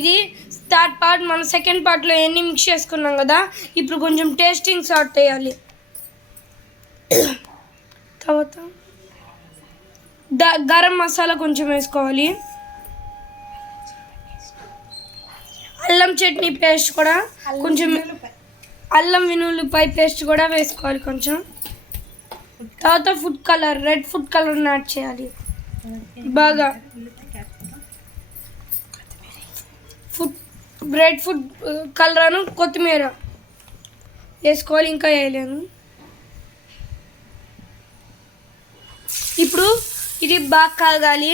ఇది third part. మనం second పార్ట్లో ఎన్ని మిక్స్ చేసుకున్నాం కదా, ఇప్పుడు కొంచెం టేస్టింగ్ సాల్ట్ వేయాలి. తర్వాత గరం మసాలా కొంచెం వేసుకోవాలి. అల్లం చట్నీ పేస్ట్ కూడా కొంచెం, అల్లం వెల్లుల్లిపాయ పేస్ట్ కూడా వేసుకోవాలి కొంచెం. తర్వాత ఫుడ్ కలర్, రెడ్ ఫుడ్ కలర్ని యాడ్ చేయాలి బాగా. రెడ్ ఫుడ్ కలర్ కొత్తిమీర వేసుకోవాలి, ఇంకా వేయలేను. ఇప్పుడు ఇది బాగా కాగాలి.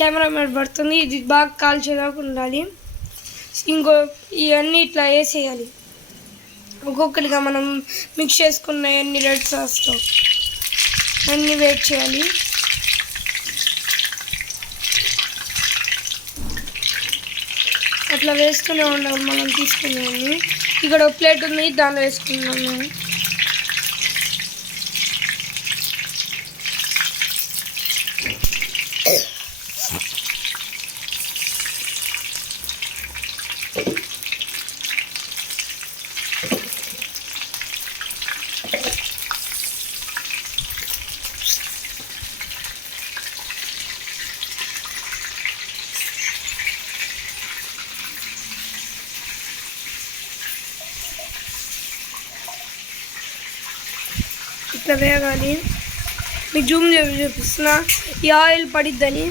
కెమెరా మీద పడుతుంది. ఇది బాగా కాల్చేదాకా ఉండాలి. ఇంకో ఇవన్నీ ఇట్లా వేసేయాలి ఒక్కొక్కటిగా. మనం మిక్స్ చేసుకున్న అన్ని రెడ్ సాస్తో అన్నీ వెయిట్ చేయాలి. అట్లా వేస్తూనే ఉండాలి మనం తీసుకునేవన్నీ. ఇక్కడ ఒక ప్లేట్ ఉంది, దానిలో వేసుకున్నాం మేము. ఇట్లా వేగాలి. మీకు జూమ్ చేసి చూపిస్తున్నా ఈ ఆయిల్ పడిద్దని.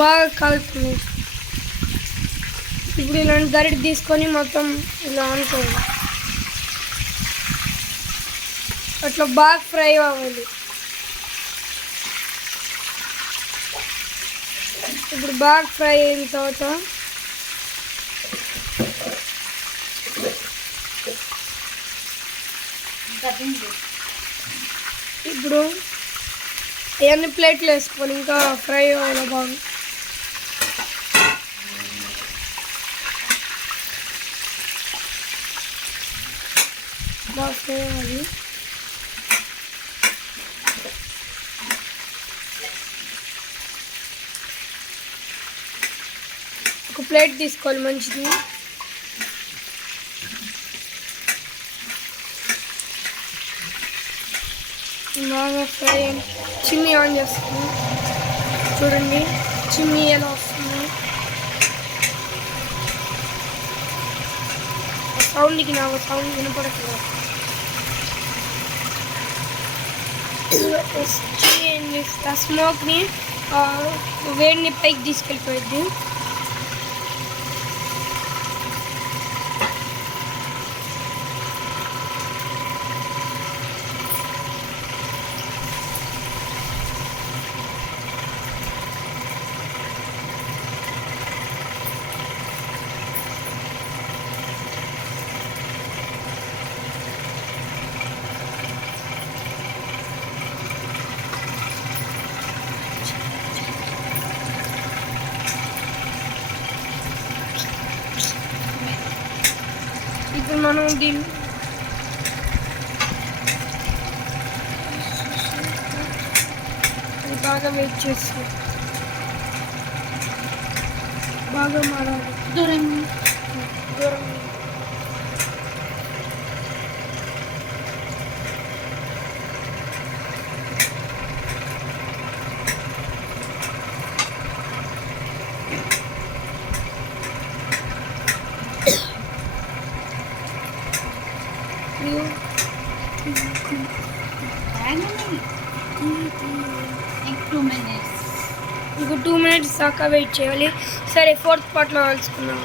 బాగా కాలుతుంది. ఇప్పుడు ఇలాంటి గరిటె తీసుకొని మొత్తం ఇలా అనుకోవాలి. అట్లా బాగా ఫ్రై అవ్వాలి. ఇప్పుడు బాగా ఫ్రై అయిన తర్వాత ఇప్పుడు ఇవన్నీ ప్లేట్లు వేసుకోవాలి. ఇంకా ఫ్రై అవ్వాలి బాగా. బాగా ఫ్రై అవ్వాలి. ఒక ప్లేట్ తీసుకోవాలి మంచిది. బాగా ఫ్రై చిమ్నీ ఆన్ చేస్తుంది. చూడండి చిమ్నీ ఎలా వస్తుంది. సౌండ్కి నాకు సౌండ్ వినపడట్లేదు. స్మోక్ని వేడిని పైకి తీసుకెళ్ళిపోయింది. ఇప్పుడు మనం దీన్ని బాగా వెయిట్ చేసి బాగా మారాలి. దూరం దూరం ఇంకో 2 minutes దాకా వెయిట్ చేయాలి. సరే, 4th పార్ట్లో కలుసుకున్నాం.